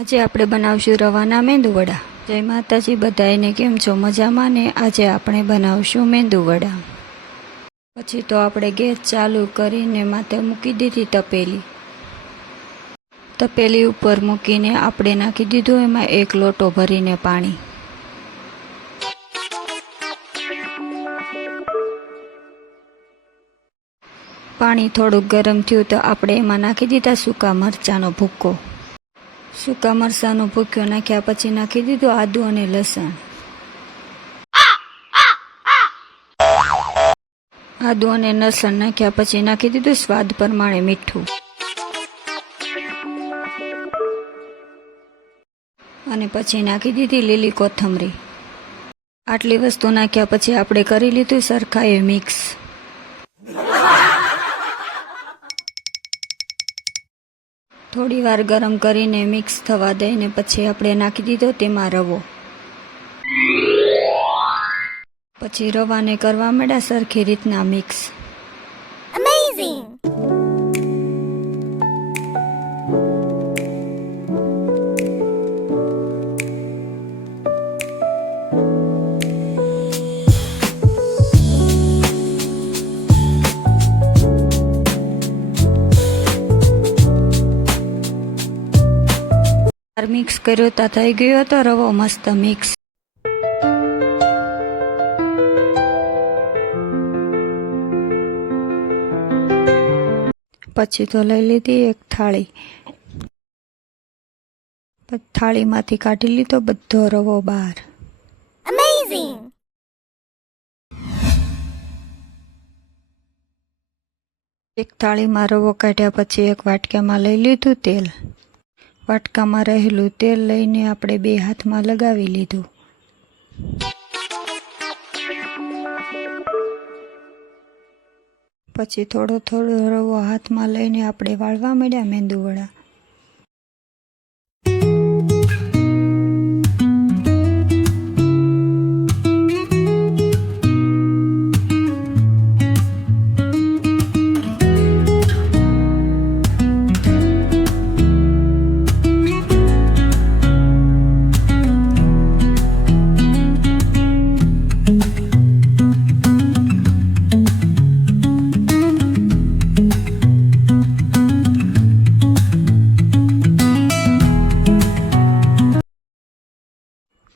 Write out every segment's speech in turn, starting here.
આજે આપણે બનાવશું રવાના મેંદુવડા। જય માતાજી બધાને, કેમ છો? મજામાં ને? આજે આપણે બનાવશું મેંદુવડા। પછી તો આપણે ગેસ ચાલુ કરીને માથે મૂકી દીધી તપેલી ઉપર મૂકીને આપણે નાખી દીધું એમાં 1 લોટો ભરીને પાણી। પાણી થોડુંક ગરમ થયું તો આપણે એમાં નાખી દીધા સૂકા મરચાંનો ભૂકો। સૂકા મરચાંનો ભૂક્યો નાખ્યા પછી નાખી દીધું આદુ અને લસણ। આદુ અને લસણ નાખ્યા પછી નાખી દીધું સ્વાદ પ્રમાણે મીઠું અને પછી નાખી દીધી લીલી કોથમરી। આટલી વસ્તુ નાખ્યા પછી આપણે કરી લીધું સરખાએ મિક્સ। થોડી વાર ગરમ કરીને મિક્સ થવા દઈને પછી આપણે નાખી દીધો તેમાં રવો। પછી રવાને કરવા માંડ્યા સરખી રીતના મિક્સ। મિક્સ કર્યો તો થઈ ગયો હતો રવો મસ્ત મિક્સ। પછી તો લઈ લીધી એક થાળીમાંથી કાઢી લીધો બધો રવો બહાર। એક થાળીમાં રવો કાઢ્યા પછી એક વાટકામાં લઈ લીધું તેલ। વાટકામાં રહેલું તેલ લઈને આપણે 2 હાથમાં લગાવી લીધું। પછી થોડો થોડો રવો હાથમાં લઈને આપણે વાળવા માંડ્યા મેંદુવડા।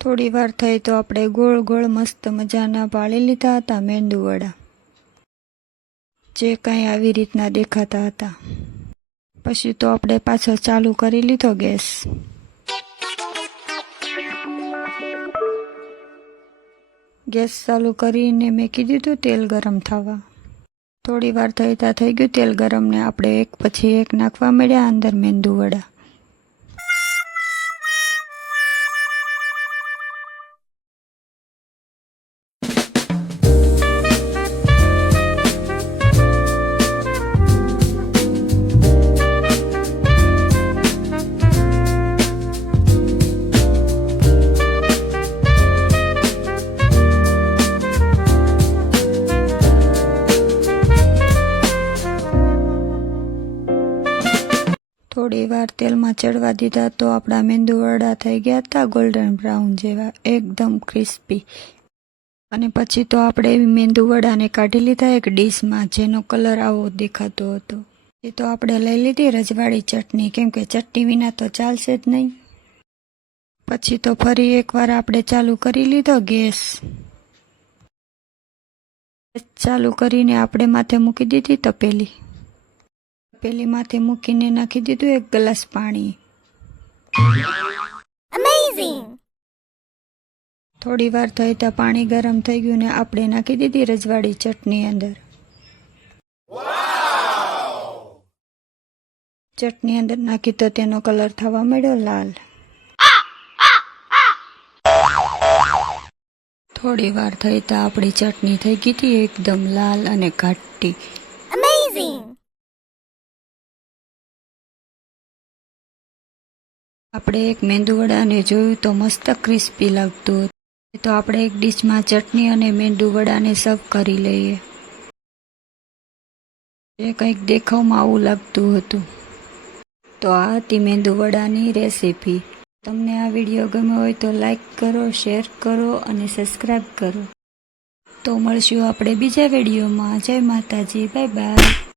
થોડી વાર થઈ તો આપણે ગોળ ગોળ મસ્ત મજાના પાળી લીધા હતા મેંદુવડા, જે કંઈ આવી રીતના દેખાતા હતા। પછી તો આપણે પાછો ચાલુ કરી લીધો ગેસ। ગેસ ચાલુ કરીને મેકી દીધું તેલ ગરમ થવા। થોડી વાર થઈ ગયું તેલ ગરમ ને આપણે એક પછી એક નાખવા માંડ્યા અંદર મેંદુવડા। થોડી વાર તેલમાં ચડવા દીધા તો આપણા મેંદુવડા થઈ ગયા હતા ગોલ્ડન બ્રાઉન જેવા, એકદમ ક્રિસ્પી। અને પછી તો આપણે મેંદુવડાને કાઢી લીધા એક ડીશમાં, જેનો કલર આવો દેખાતો હતો। એ તો આપણે લઈ લીધી રજવાડી ચટણી, કેમ કે ચટણી વિના તો ચાલશે જ નહીં। પછી તો ફરી એકવાર આપણે ચાલુ કરી લીધો ગેસ। ચાલુ કરીને આપણે માથે મૂકી દીધી તપેલી માથે મૂકીને નાખી દીધું 1 ગ્લાસ પાણી। થોડી વાર થઈ તો પાણી ગરમ થઈ ગયું ને આપણે નાખી દીધી રજવાડી ચટણી અંદર। ચટણી અંદર નાખી તો તેનો કલર થવા માંડ્યો લાલ। થોડી વાર થઈ તો આપણી ચટણી થઈ ગઈ હતી એકદમ લાલ અને ઘાટી। આપણે એક મેંદુવડાને જોયું તો મસ્ત ક્રિસ્પી લાગતું હતું। તો આપણે એક ડીશમાં ચટણી અને મેંદુવડાને સર્વ કરી લઈએ। એ કંઈક દેખાવમાં આવું લાગતું હતું। તો આ હતી મેંદુવડાની રેસીપી। તમને આ વિડીયો ગમ્યો હોય તો લાઈક કરો, શેર કરો અને સબસ્ક્રાઈબ કરો. તો મળશું આપણે બીજા વિડીયોમાં. જય માતાજી, બાય બાય.